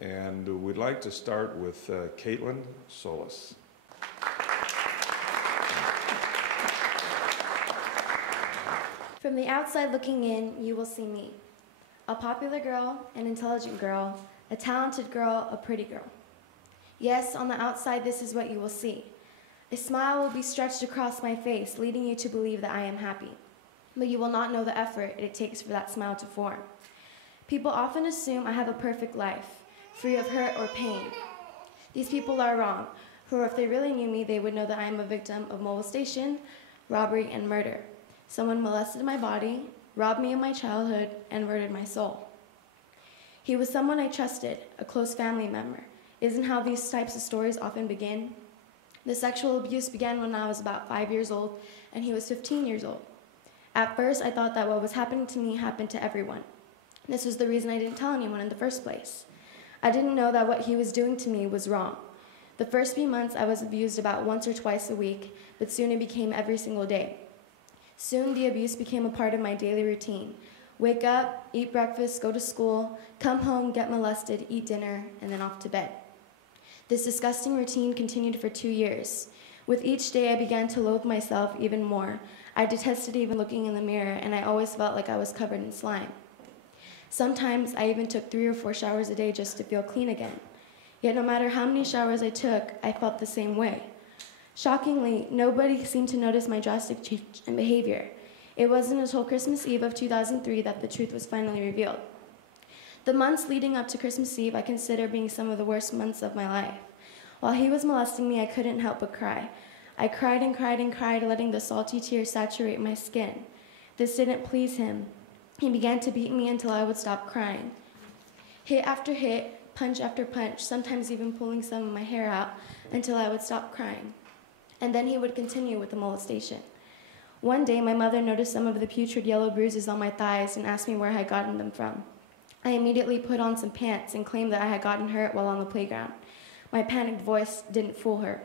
And we'd like to start with Caitlin Solis. From the outside looking in, you will see me. A popular girl, an intelligent girl, a talented girl, a pretty girl. Yes, on the outside, this is what you will see. A smile will be stretched across my face, leading you to believe that I am happy. But you will not know the effort it takes for that smile to form. People often assume I have a perfect life, free of hurt or pain. These people are wrong, for if they really knew me, they would know that I am a victim of molestation, robbery, and murder. Someone molested my body, robbed me of my childhood, and murdered my soul. He was someone I trusted, a close family member. Isn't how these types of stories often begin? The sexual abuse began when I was about 5 years old, and he was 15 years old. At first, I thought that what was happening to me happened to everyone. This was the reason I didn't tell anyone in the first place. I didn't know that what he was doing to me was wrong. The first few months, I was abused about once or twice a week, but soon it became every single day. Soon, the abuse became a part of my daily routine. Wake up, eat breakfast, go to school, come home, get molested, eat dinner, and then off to bed. This disgusting routine continued for 2 years. With each day, I began to loathe myself even more. I detested even looking in the mirror, and I always felt like I was covered in slime. Sometimes, I even took 3 or 4 showers a day just to feel clean again. Yet no matter how many showers I took, I felt the same way. Shockingly, nobody seemed to notice my drastic change in behavior. It wasn't until Christmas Eve of 2003 that the truth was finally revealed. The months leading up to Christmas Eve I consider being some of the worst months of my life. While he was molesting me, I couldn't help but cry. I cried and cried and cried, letting the salty tears saturate my skin. This didn't please him. He began to beat me until I would stop crying. Hit after hit, punch after punch, sometimes even pulling some of my hair out until I would stop crying. And then he would continue with the molestation. One day, my mother noticed some of the putrid yellow bruises on my thighs and asked me where I had gotten them from. I immediately put on some pants and claimed that I had gotten hurt while on the playground. My panicked voice didn't fool her,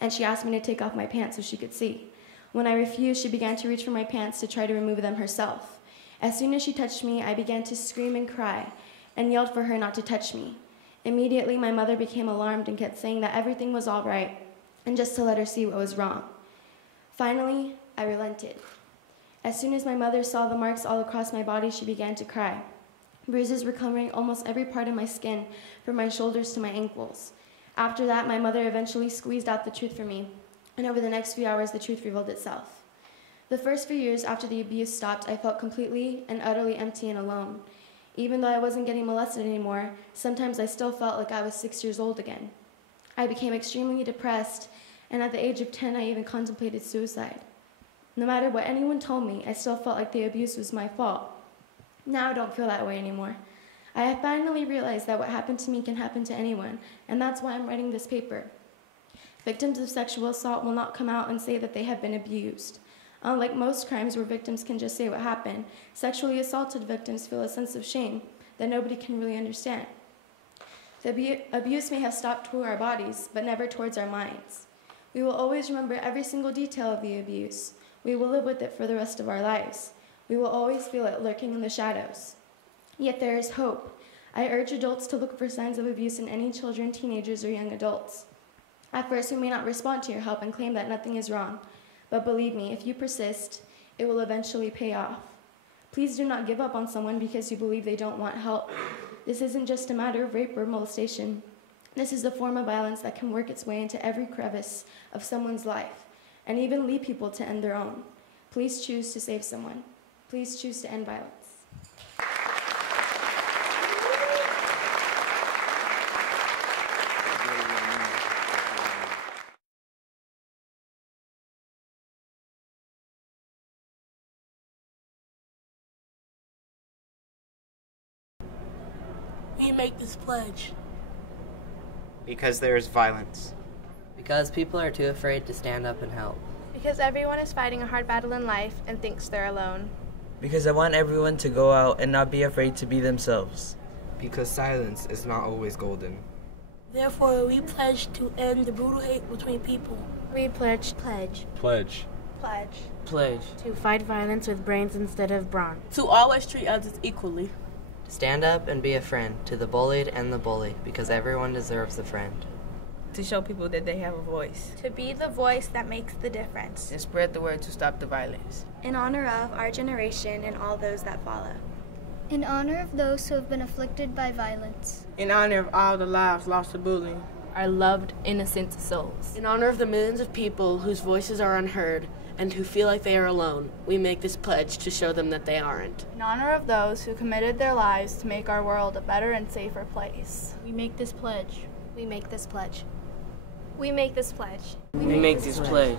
and she asked me to take off my pants so she could see. When I refused, she began to reach for my pants to try to remove them herself. As soon as she touched me, I began to scream and cry and yelled for her not to touch me. Immediately, my mother became alarmed and kept saying that everything was all right and just to let her see what was wrong. Finally, I relented. As soon as my mother saw the marks all across my body, she began to cry. Bruises were covering almost every part of my skin, from my shoulders to my ankles. After that, my mother eventually squeezed out the truth for me, and over the next few hours, the truth revealed itself. The first few years after the abuse stopped, I felt completely and utterly empty and alone. Even though I wasn't getting molested anymore, sometimes I still felt like I was 6 years old again. I became extremely depressed, and at the age of 10, I even contemplated suicide. No matter what anyone told me, I still felt like the abuse was my fault. Now I don't feel that way anymore. I have finally realized that what happened to me can happen to anyone, and that's why I'm writing this paper. Victims of sexual assault will not come out and say that they have been abused. Unlike most crimes where victims can just say what happened, sexually assaulted victims feel a sense of shame that nobody can really understand. The abuse may have stopped toward our bodies, but never towards our minds. We will always remember every single detail of the abuse. We will live with it for the rest of our lives. We will always feel it lurking in the shadows. Yet there is hope. I urge adults to look for signs of abuse in any children, teenagers, or young adults. At first, we may not respond to your help and claim that nothing is wrong. But believe me, if you persist, it will eventually pay off. Please do not give up on someone because you believe they don't want help. This isn't just a matter of rape or molestation. This is a form of violence that can work its way into every crevice of someone's life and even lead people to end their own. Please choose to save someone. Please choose to end violence. We make this pledge because there is violence. Because people are too afraid to stand up and help. Because everyone is fighting a hard battle in life and thinks they're alone. Because I want everyone to go out and not be afraid to be themselves. Because silence is not always golden. Therefore, we pledge to end the brutal hate between people. We pledge. Pledge. Pledge. Pledge. Pledge. To fight violence with brains instead of brawn. To always treat others equally. Stand up and be a friend to the bullied and the bully, because everyone deserves a friend. To show people that they have a voice. To be the voice that makes the difference. And spread the word to stop the violence. In honor of our generation and all those that follow. In honor of those who have been afflicted by violence. In honor of all the lives lost to bullying. Our loved, innocent souls. In honor of the millions of people whose voices are unheard and who feel like they are alone, we make this pledge to show them that they aren't. In honor of those who committed their lives to make our world a better and safer place. We make this pledge. We make this pledge. We make this pledge. We make this pledge.